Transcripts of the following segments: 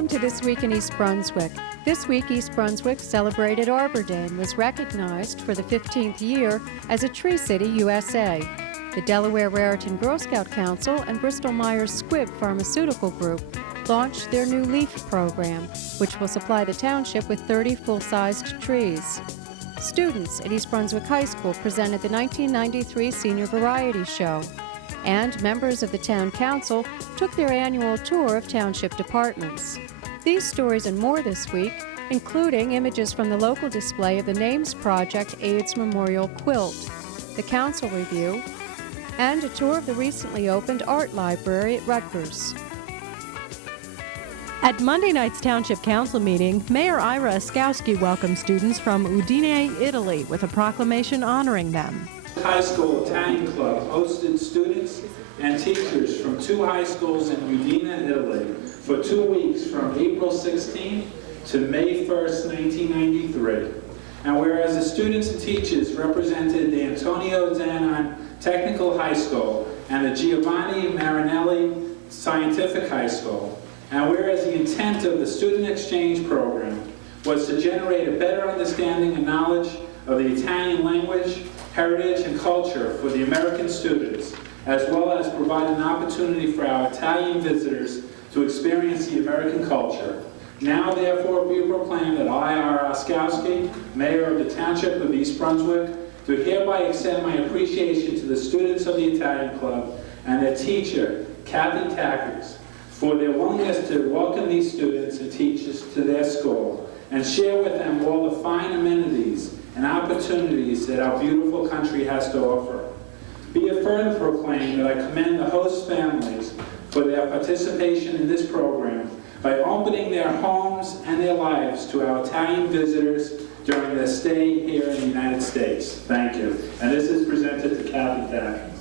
Welcome to This Week in East Brunswick. This week, East Brunswick celebrated Arbor Day and was recognized for the 15th year as a Tree City, USA. The Delaware Raritan Girl Scout Council and Bristol-Myers Squibb Pharmaceutical Group launched their new LEAF program, which will supply the township with 30 full-sized trees. Students at East Brunswick High School presented the 1993 Senior Variety Show, and members of the Town Council took their annual tour of township departments. These stories and more this week, including images from the local display of the Names Project AIDS Memorial Quilt, the Council Review, and a tour of the recently opened Art Library at Rutgers. At Monday night's Township Council meeting, Mayor Ira Oskowski welcomed students from Udine, Italy, with a proclamation honoring them. High School Italian Club hosted students and teachers from 2 high schools in Udine, Italy for 2 weeks from April 16th to May 1st, 1993. And whereas the students and teachers represented the Antonio Zanon Technical High School and the Giovanni Marinelli Scientific High School, and whereas the intent of the student exchange program was to generate a better understanding and knowledge of the Italian language, heritage, and culture for the American students, as well as provide an opportunity for our Italian visitors to experience the American culture. Now, therefore, be proclaimed that I, R. Oskowski, Mayor of the Township of East Brunswick, do hereby extend my appreciation to the students of the Italian Club and their teacher, Kathy Tackers, for their willingness to welcome these students and teachers to their school and share with them all the fine amenities and opportunities that our beautiful country has to offer. Be it further proclaimed that I commend the host families for their participation in this program by opening their homes and their lives to our Italian visitors during their stay here in the United States. Thank you. And this is presented to Kathy Tackers.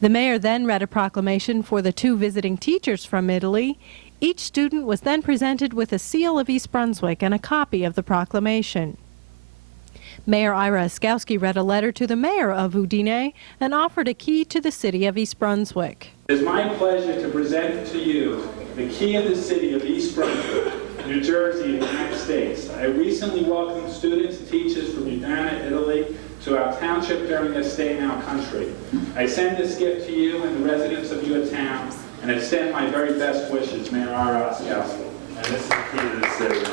The mayor then read a proclamation for the 2 visiting teachers from Italy. Each student was then presented with a seal of East Brunswick and a copy of the proclamation. Mayor Ira Oskowski read a letter to the mayor of Udine and offered a key to the city of East Brunswick. It is my pleasure to present to you the key of the city of East Brunswick, New Jersey, United States. I recently welcomed students and teachers from Udine, Italy, to our township during their stay in our country. I send this gift to you and the residents of your town and extend my very best wishes, Mayor Ira Oskowski. And this is the key to the city.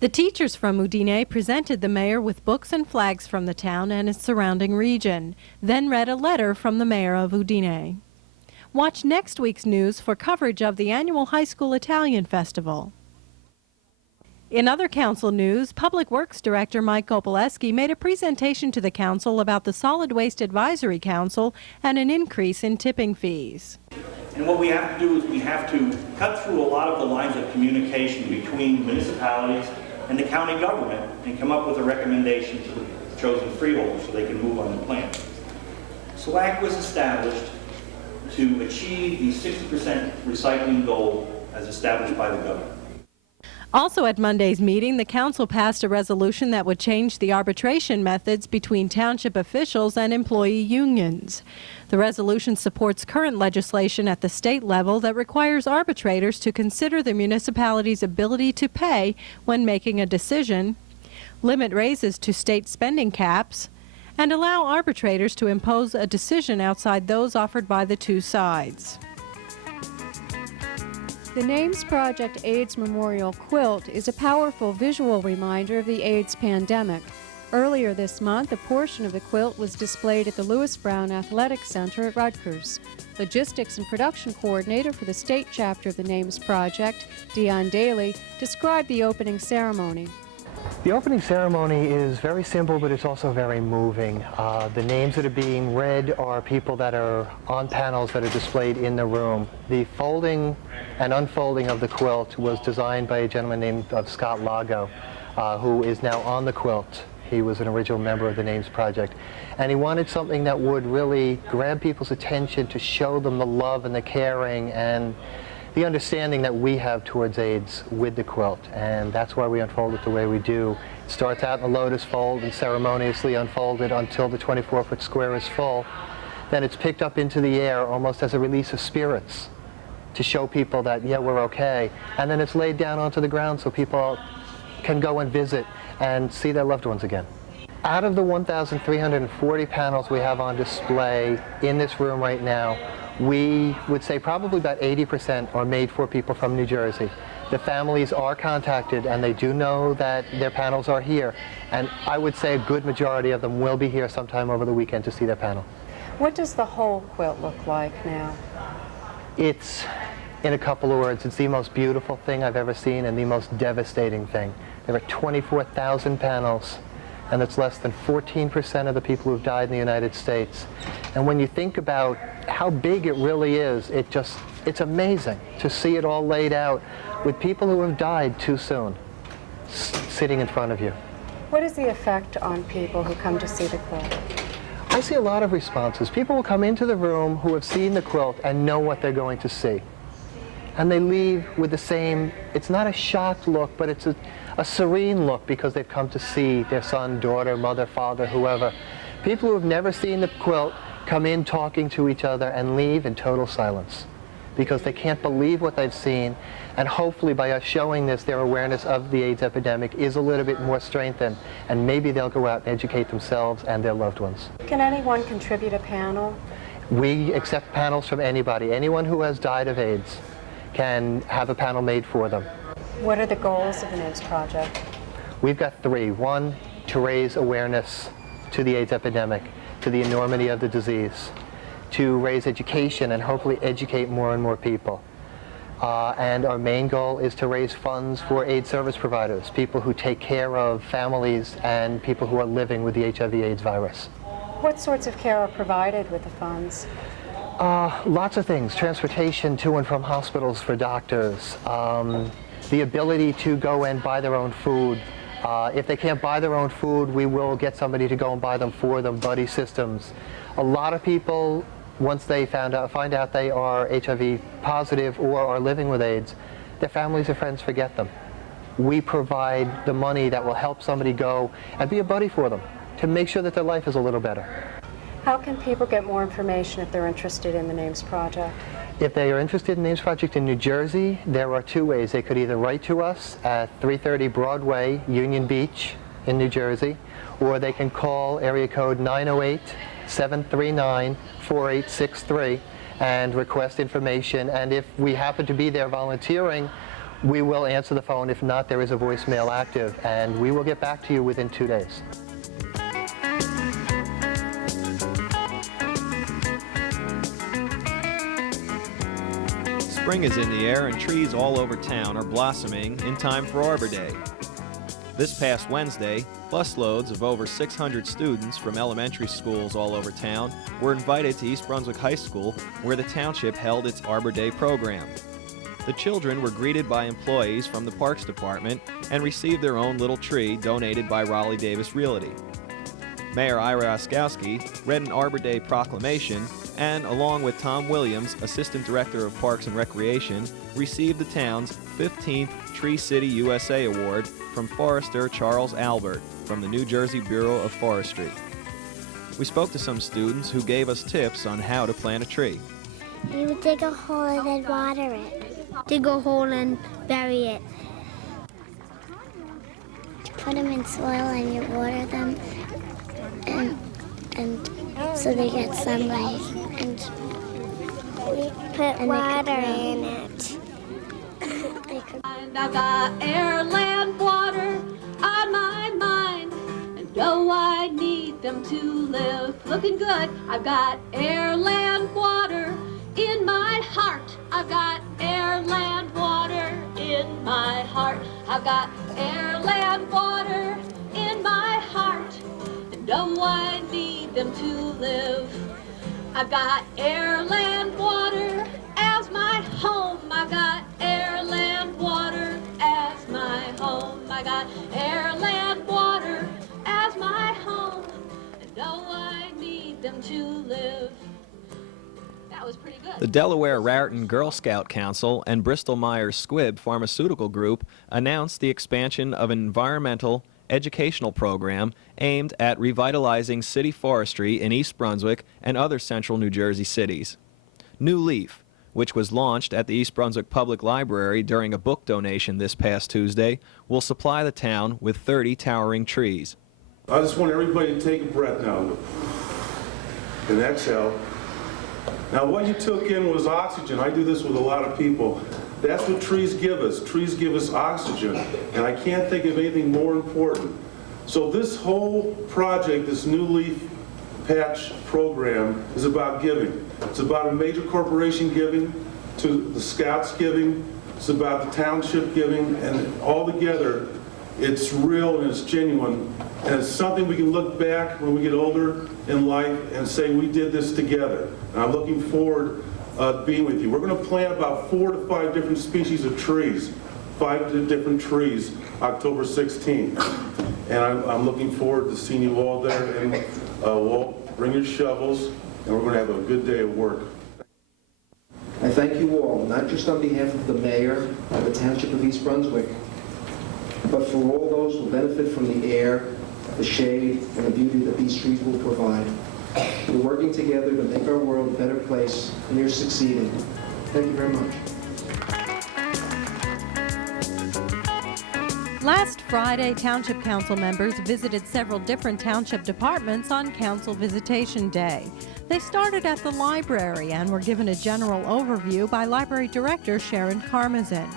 The teachers from Udine presented the mayor with books and flags from the town and its surrounding region, then read a letter from the mayor of Udine. Watch next week's news for coverage of the annual High School Italian Festival. In other council news, Public Works Director Mike Kopaleski made a presentation to the council about the Solid Waste Advisory Council and an increase in tipping fees. And what we have to do is we have to cut through a lot of the lines of communication between municipalities and the county government and come up with a recommendation to the chosen freeholders so they can move on the plan. SWAC was established to achieve the 60% recycling goal as established by the government. Also at Monday's meeting, the council passed a resolution that would change the arbitration methods between township officials and employee unions. The resolution supports current legislation at the state level that requires arbitrators to consider the municipality's ability to pay when making a decision, limit raises to state spending caps, and allow arbitrators to impose a decision outside those offered by the 2 sides. The Names Project AIDS Memorial Quilt is a powerful visual reminder of the AIDS pandemic. Earlier this month, a portion of the quilt was displayed at the Lewis Brown Athletic Center at Rutgers. Logistics and production coordinator for the state chapter of the Names Project, Dion Daly, described the opening ceremony. The opening ceremony is very simple, but it's also very moving. The names that are being read are people that are on panels that are displayed in the room. The folding and unfolding of the quilt was designed by a gentleman named Scott Lago, who is now on the quilt. He was an original member of the Names Project. And he wanted something that would really grab people's attention to show them the love and the caring and the understanding that we have towards AIDS with the quilt, and that's why we unfold it the way we do. It starts out in a lotus fold and ceremoniously unfolded until the 24-foot square is full. Then it's picked up into the air almost as a release of spirits to show people that, yeah, we're okay. And then it's laid down onto the ground so people can go and visit and see their loved ones again. Out of the 1,340 panels we have on display in this room right now, we would say probably about 80% are made for people from New Jersey. The families are contacted and they do know that their panels are here. And I would say a good majority of them will be here sometime over the weekend to see their panel. What does the whole quilt look like now? It's, in a couple of words, it's the most beautiful thing I've ever seen and the most devastating thing. There are 24,000 panels, and it's less than 14% of the people who've died in the United States. And when you think about how big it really is, it's amazing to see it all laid out with people who have died too soon sitting in front of you. What is the effect on people who come to see the quilt? I see a lot of responses. People will come into the room who have seen the quilt and know what they're going to see. And they leave with the same, it's not a shocked look, but it's a serene look because they've come to see their son, daughter, mother, father, whoever. People who have never seen the quilt come in talking to each other and leave in total silence because they can't believe what they've seen. And hopefully by us showing this, their awareness of the AIDS epidemic is a little bit more strengthened, and maybe they'll go out and educate themselves and their loved ones. Can anyone contribute a panel? We accept panels from anybody. Anyone who has died of AIDS can have a panel made for them. What are the goals of the NIBS project? We've got three. One, to raise awareness to the AIDS epidemic, to the enormity of the disease, to raise education and hopefully educate more and more people. And our main goal is to raise funds for AIDS service providers, people who take care of families and people who are living with the HIV/AIDS virus. What sorts of care are provided with the funds? Lots of things. Transportation to and from hospitals for doctors, the ability to go and buy their own food. If they can't buy their own food, we will get somebody to go and buy them for them, buddy systems. A lot of people, once they find out they are HIV positive or are living with AIDS, their families or friends forget them. We provide the money that will help somebody go and be a buddy for them to make sure that their life is a little better. How can people get more information if they're interested in the NAMES project? If they are interested in the NAMES project in New Jersey, there are two ways. They could either write to us at 330 Broadway, Union Beach in New Jersey, or they can call area code 908-739-4863 and request information. And if we happen to be there volunteering, we will answer the phone. If not, there is a voicemail active, and we will get back to you within 2 days. Spring is in the air and trees all over town are blossoming in time for Arbor Day. This past Wednesday, busloads of over 600 students from elementary schools all over town were invited to East Brunswick High School, where the township held its Arbor Day program. The children were greeted by employees from the Parks Department and received their own little tree donated by Raleigh Davis Realty. Mayor Ira Oskowski read an Arbor Day proclamation and, along with Tom Williams, Assistant Director of Parks and Recreation, received the town's 15th Tree City USA Award from Forester Charles Albert from the New Jersey Bureau of Forestry. We spoke to some students who gave us tips on how to plant a tree. You would dig a hole and then water it. Dig a hole and bury it. Put them in soil and you water them, and so they get sunlight. And we put water in it. I've got air, land, water on my mind, and oh, I need them to live looking good. I've got air, land, water in my heart. I've got air, land, water in my heart. I've got air, land, water in my heart, and oh, I need them to live. I've got air, land, water as my home. I've got air, land, water as my home. I got air, land, water as my home, and oh, I need them to live. That was pretty good. The Delaware Raritan Girl Scout Council and Bristol-Myers Squibb Pharmaceutical Group announced the expansion of an environmental educational program aimed at revitalizing city forestry in East Brunswick and other central New Jersey cities. New Leaf, which was launched at the East Brunswick Public Library during a book donation this past Tuesday, will supply the town with 30 towering trees. I just want everybody to take a breath now and exhale. Now what you took in was oxygen. I do this with a lot of people. That's what trees give us. Trees give us oxygen, and I can't think of anything more important. So this whole project, this new leaf patch program, is about giving. It's about a major corporation giving, to the Scouts giving, it's about the township giving, and all together, it's real and it's genuine, and it's something we can look back when we get older in life and say we did this together. And I'm looking forward to being with you. We're going to plant about 4 to 5 different species of trees, 5 different trees, October 16th. And I'm looking forward to seeing you all there, and we'll bring your shovels, and we're going to have a good day of work. I thank you all, not just on behalf of the mayor of the Township of East Brunswick, but for all those who benefit from the air, the shade, and the beauty that these trees will provide. We're working together to make our world a better place, and you're succeeding. Thank you very much. Last Friday, Township Council members visited several different township departments on Council Visitation Day. They started at the library and were given a general overview by Library Director Sharon Karmazin.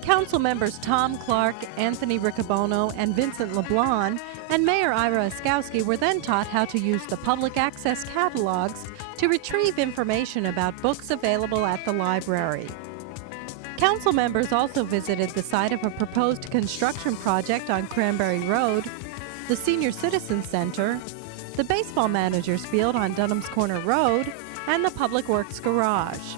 Council members Tom Clark, Anthony Riccobono, and Vincent LeBlanc, and Mayor Ira Oskowski were then taught how to use the public access catalogs to retrieve information about books available at the library. Council members also visited the site of a proposed construction project on Cranberry Road, the Senior Citizen Center, the baseball manager's field on Dunham's Corner Road, and the Public Works Garage.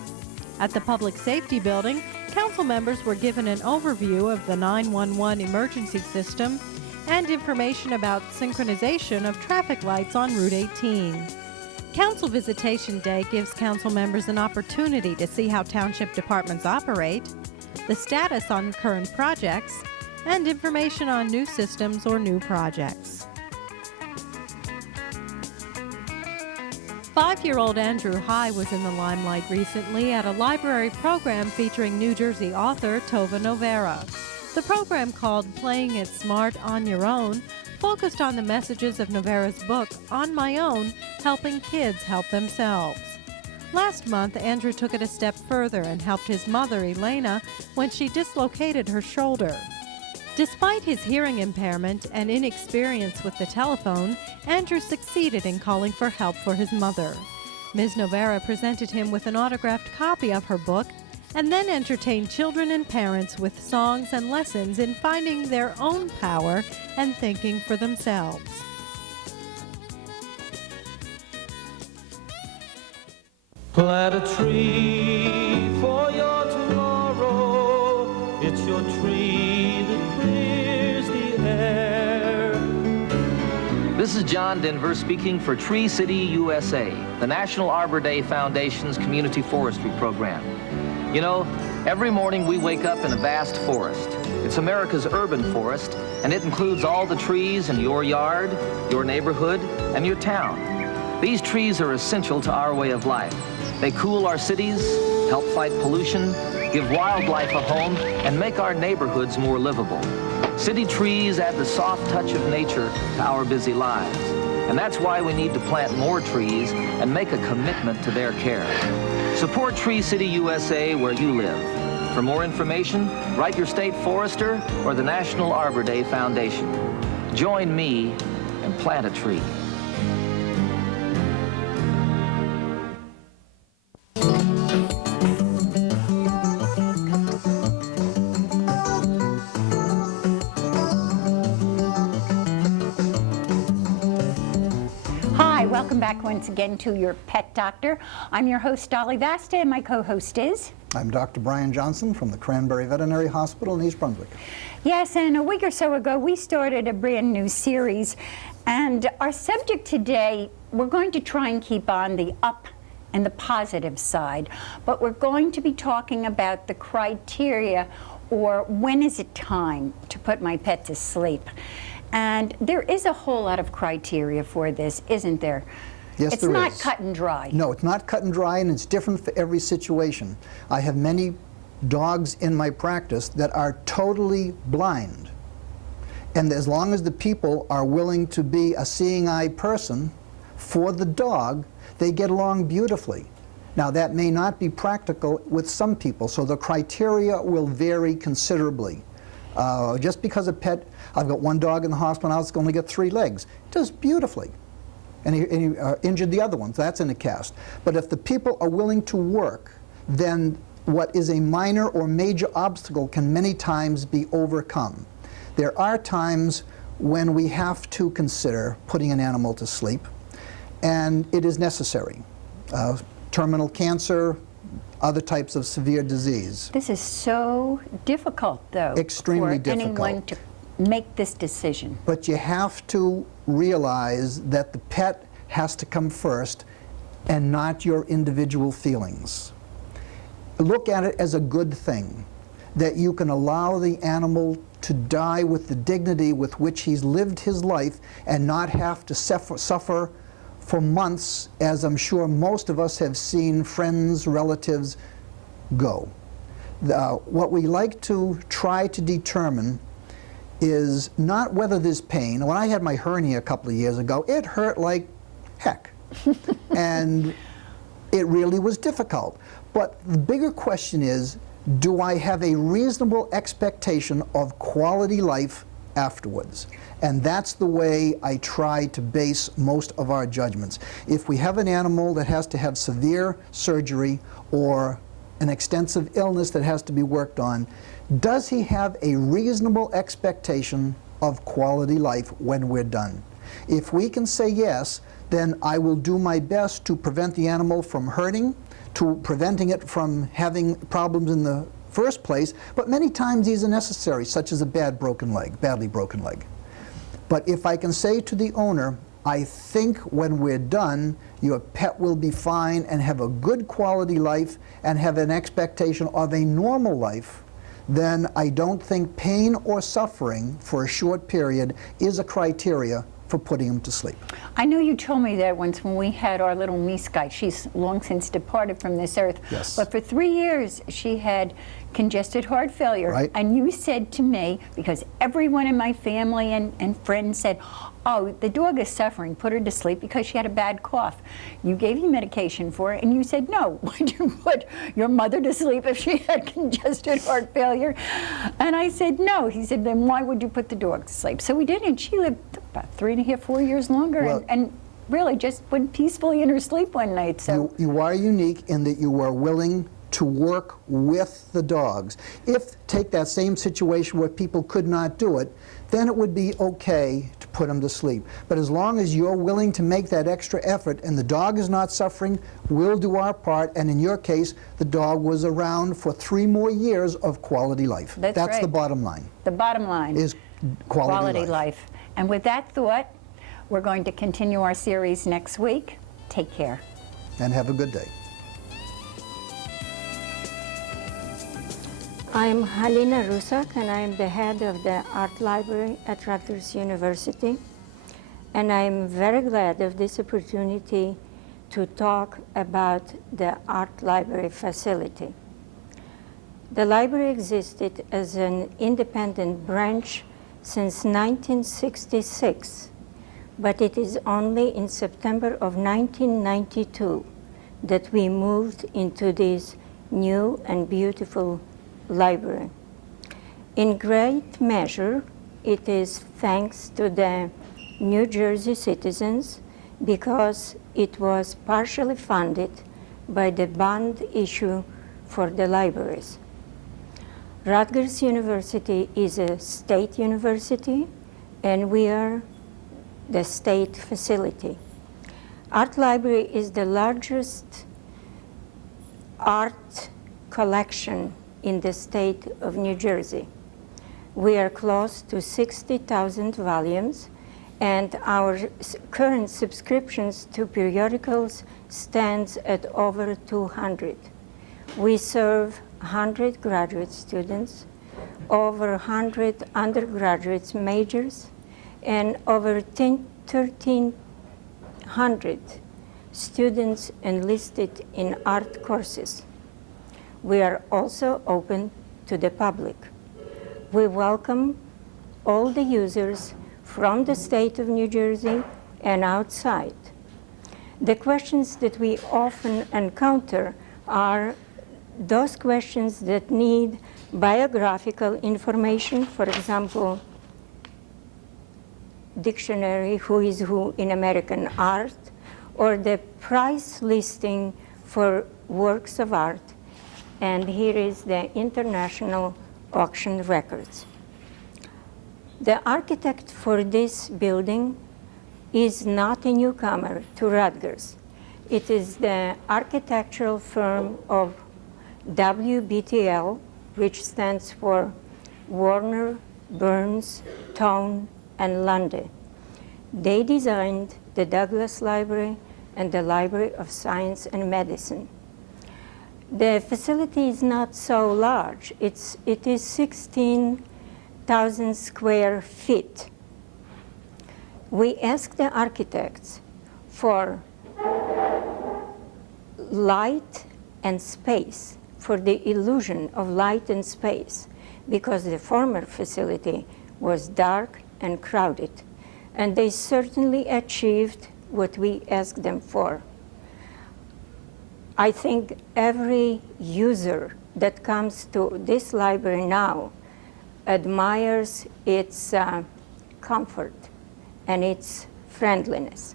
At the Public Safety Building, council members were given an overview of the 911 emergency system and information about synchronization of traffic lights on Route 18. Council Visitation Day gives council members an opportunity to see how township departments operate, the status on current projects, and information on new systems or new projects. 5-year-old Andrew High was in the limelight recently at a library program featuring New Jersey author Tova Novarra. The program, called Playing It Smart on Your Own, focused on the messages of Novarra's book, On My Own, Helping Kids Help Themselves. Last month, Andrew took it a step further and helped his mother, Elena, when she dislocated her shoulder. Despite his hearing impairment and inexperience with the telephone, Andrew succeeded in calling for help for his mother. Ms. Novarra presented him with an autographed copy of her book and then entertained children and parents with songs and lessons in finding their own power and thinking for themselves. Plant a tree for your tomorrow. It's your tree that clears the air. This is John Denver speaking for Tree City USA, the National Arbor Day Foundation's community forestry program. You know, every morning we wake up in a vast forest. It's America's urban forest, and it includes all the trees in your yard, your neighborhood, and your town. These trees are essential to our way of life. They cool our cities, help fight pollution, give wildlife a home, and make our neighborhoods more livable. City trees add the soft touch of nature to our busy lives. And that's why we need to plant more trees and make a commitment to their care. Support Tree City USA where you live. For more information, write your state forester or the National Arbor Day Foundation. Join me and plant a tree. Welcome back once again to Your Pet Doctor. I'm your host, Dolly Vasta, and my co-host is... I'm Dr. Brian Johnson from the Cranberry Veterinary Hospital in East Brunswick. Yes, and a week or so ago, we started a brand new series. And our subject today, we're going to try and keep on the up and the positive side. But we're going to be talking about the criteria, or when is it time to put my pet to sleep. And there is a whole lot of criteria for this, isn't there? Yes, it's there not is. cut and dry. No, it's not cut and dry, and it's different for every situation. I have many dogs in my practice that are totally blind. And as long as the people are willing to be a seeing eye person for the dog, they get along beautifully. Now, that may not be practical with some people, so the criteria will vary considerably. Just because a pet, I've got one dog in the hospital now that's only got 3 legs. It does beautifully. And he injured the other ones. That's in a cast. But if the people are willing to work, then what is a minor or major obstacle can many times be overcome. There are times when we have to consider putting an animal to sleep, and it is necessary. Terminal cancer, other types of severe disease. This is so difficult, though, Extremely for difficult. anyone to make this decision. But you have to realize that the pet has to come first and not your individual feelings. Look at it as a good thing, that you can allow the animal to die with the dignity with which he's lived his life and not have to suffer for months, as I'm sure most of us have seen friends, relatives go. What we like to try to determine is not whether there's pain. When I had my hernia a couple of years ago, it hurt like heck. And it really was difficult. But the bigger question is, do I have a reasonable expectation of quality life afterwards? And that's the way I try to base most of our judgments. If we have an animal that has to have severe surgery or an extensive illness that has to be worked on, does he have a reasonable expectation of quality life when we're done? If we can say yes, then I will do my best to prevent the animal from hurting, to preventing it from having problems in the first place, but many times these are necessary, such as a badly broken leg. But if I can say to the owner, I think when we're done, your pet will be fine and have a good quality life and have an expectation of a normal life, then I don't think pain or suffering for a short period is a criteria for putting him to sleep. I know you told me that once when we had our little Miska. She's long since departed from this earth. Yes. But for 3 years, she had congested heart failure. Right. And you said to me, because everyone in my family and friends said, oh, the dog is suffering, put her to sleep because she had a bad cough. You gave me medication for it, and you said, no, would you put your mother to sleep if she had congested heart failure? And I said, no. He said, then why would you put the dog to sleep? So we did, and she lived about 3.5, 4 years longer, well, and really just went peacefully in her sleep one night. So you are unique in that you are willing to work with the dogs. Take that same situation where people could not do it, then it would be okay to put them to sleep. But as long as you're willing to make that extra effort and the dog is not suffering, we'll do our part. And in your case, the dog was around for 3 more years of quality life. That's right. The bottom line. The bottom line is quality life. And with that thought, we're going to continue our series next week. Take care. And have a good day. I'm Halina Rusak, and I'm the head of the Art Library at Rutgers University. And I'm very glad of this opportunity to talk about the Art Library facility. The library existed as an independent branch since 1966, but it is only in September of 1992 that we moved into this new and beautiful library. In great measure, it is thanks to the New Jersey citizens because it was partially funded by the bond issue for the libraries. Rutgers University is a state university, and we are the state facility. Art Library is the largest art collection in the state of New Jersey. We are close to 60,000 volumes, and our current subscriptions to periodicals stands at over 200. We serve 100 graduate students, over 100 undergraduate majors, and over 1,300 students enlisted in art courses. We are also open to the public. We welcome all the users from the state of New Jersey and outside. The questions that we often encounter are those questions that need biographical information, for example, dictionary, who is who in American art, or the price listing for works of art. And here is the international auction records. The architect for this building is not a newcomer to Rutgers. It is the architectural firm of WBTL, which stands for Warner, Burns, Tone, and Lunde. They designed the Douglas Library and the Library of Science and Medicine. The facility is not so large. It is 16,000 square feet. We asked the architects for light and space, for the illusion of light and space, because the former facility was dark and crowded. And they certainly achieved what we asked them for. I think every user that comes to this library now admires its comfort and its friendliness.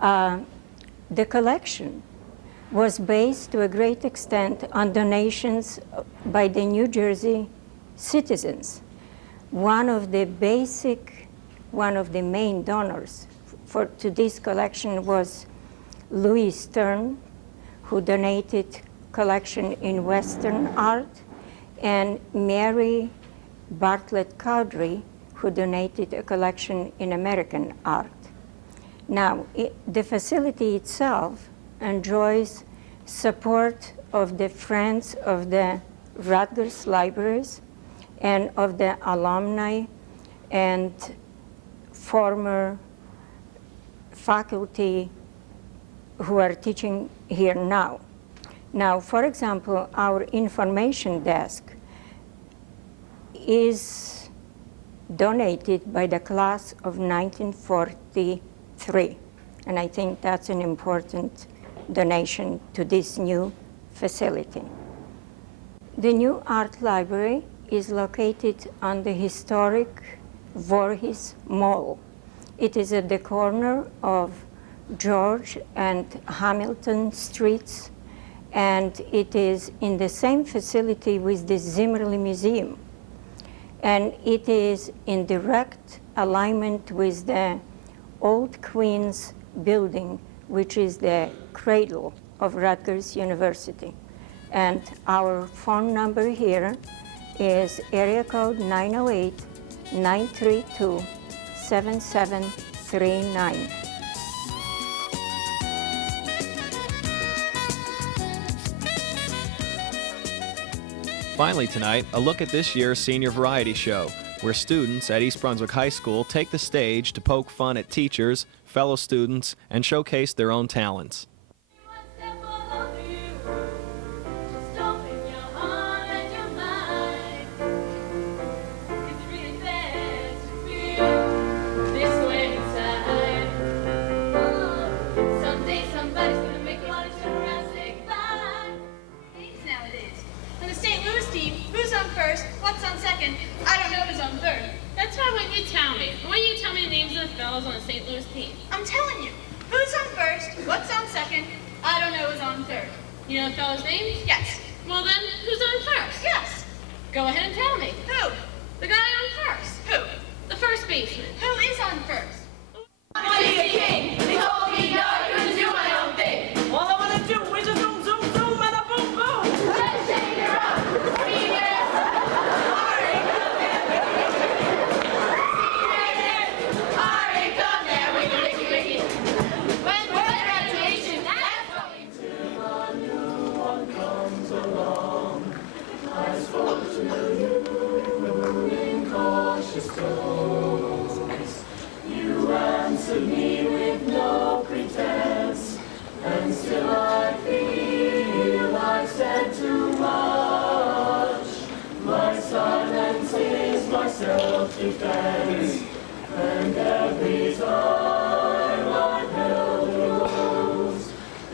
The collection was based to a great extent on donations by the New Jersey citizens. One of the main donors to this collection was Louis Stern, who donated collection in Western art, and Mary Bartlett Cowdery, who donated a collection in American art. Now, the facility itself enjoys support of the Friends of the Rutgers Libraries and of the alumni and former faculty who are teaching here now. Now, for example, our information desk is donated by the class of 1943, and I think that's an important donation to this new facility. The new art library is located on the historic Voorhees Mall. It is at the corner of George and Hamilton Streets, and it is in the same facility with the Zimmerli Museum. And it is in direct alignment with the Old Queen's building, which is the cradle of Rutgers University. And our phone number here is area code 908-932-7739. Finally tonight, a look at this year's Senior Variety Show, where students at East Brunswick High School take the stage to poke fun at teachers, fellow students, and showcase their own talents. On the St. Louis team. I'm telling you, who's on first, what's on second, I don't know who's on third. You know the fellows' names? Yes. Well then, who's on first? Yes. Go ahead and tell me. Who? The guy on first. Who? The first baseman. Who is on first? I want to be a king. They told me no, I couldn't do my own thing. All I want to do is a zoom, zoom, zoom, and a boom, boom. Let's shake her up. You answered me with no pretense. of defense, and every time I held the rose,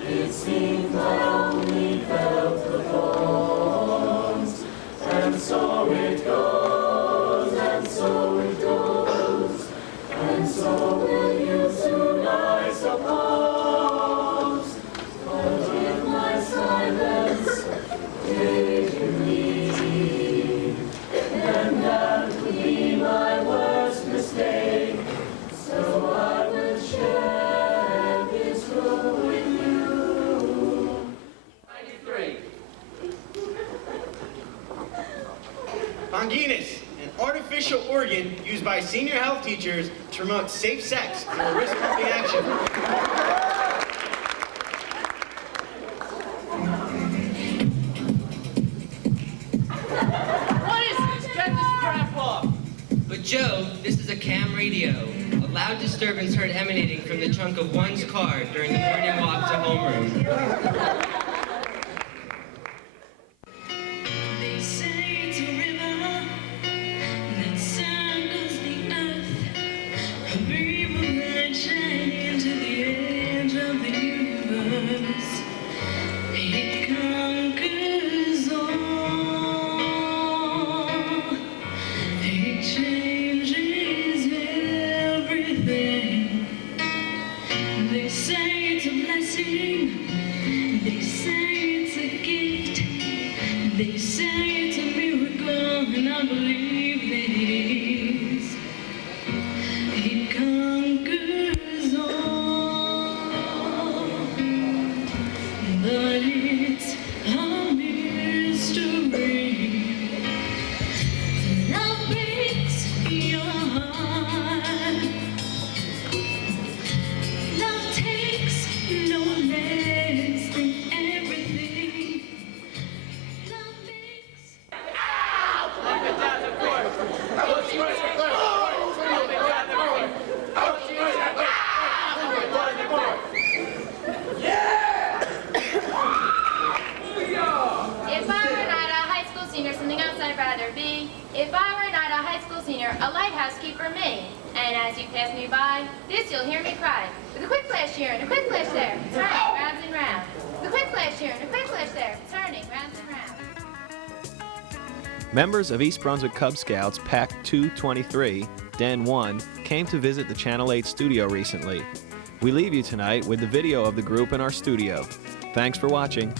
it seemed I only felt the thorns. And so it goes, and so it goes, and so will you soon, I suppose. But in my silence, did you leave? Then that would be my worst mistake. So I will share this room with you. 93. Bonginus, an artificial organ used by senior health teachers to promote safe sex through a wrist pumping action. What is this? Get this crap off! But Joe, this is a cam radio. A loud disturbance heard emanating from the trunk of one's car during the morning walk to homeroom. They say it's a river that circles the earth, a river that shines into the edge of the universe. It conquers all. It changes everything. They say it's a blessing. They say it's a gift. They say it's a miracle, and I believe that it is. It conquers all, but it's a mystery. Love breaks your heart. Love takes no less than everything. If I were not a high school senior, something else I'd rather be. If I were not a high school senior, a lighthouse keeper me. And as you pass me by, this you'll hear me cry. With a quick flash here and a quick flash there, turning round and round. With a quick flash here and a quick flash there, turning round and round. Members of East Brunswick Cub Scouts Pack 223, Den 1, came to visit the Channel 8 studio recently. We leave you tonight with the video of the group in our studio. Thanks for watching.